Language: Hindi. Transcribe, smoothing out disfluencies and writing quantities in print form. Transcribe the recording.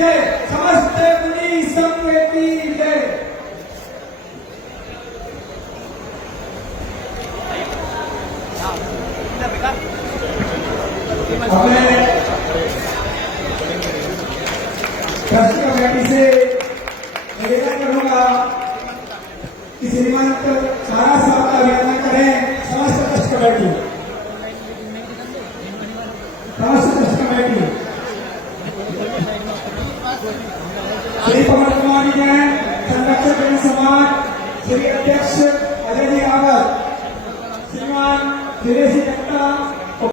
जय, समस्त मुनि संघ की जय। अपने ट्रस्ट कमेटी से निवेदन करूंगा कि श्रीमंत सारा साहब का अभिनंदन करें। समस्त ट्रस्ट कमेटी, समस्त ट्रस्ट कमेटी, श्री पवन कुमार जी जैन, संरक्षक जन समाज, श्री अध्यक्ष अजय जी रावत, श्रीमान धीरेश जी दत्ता,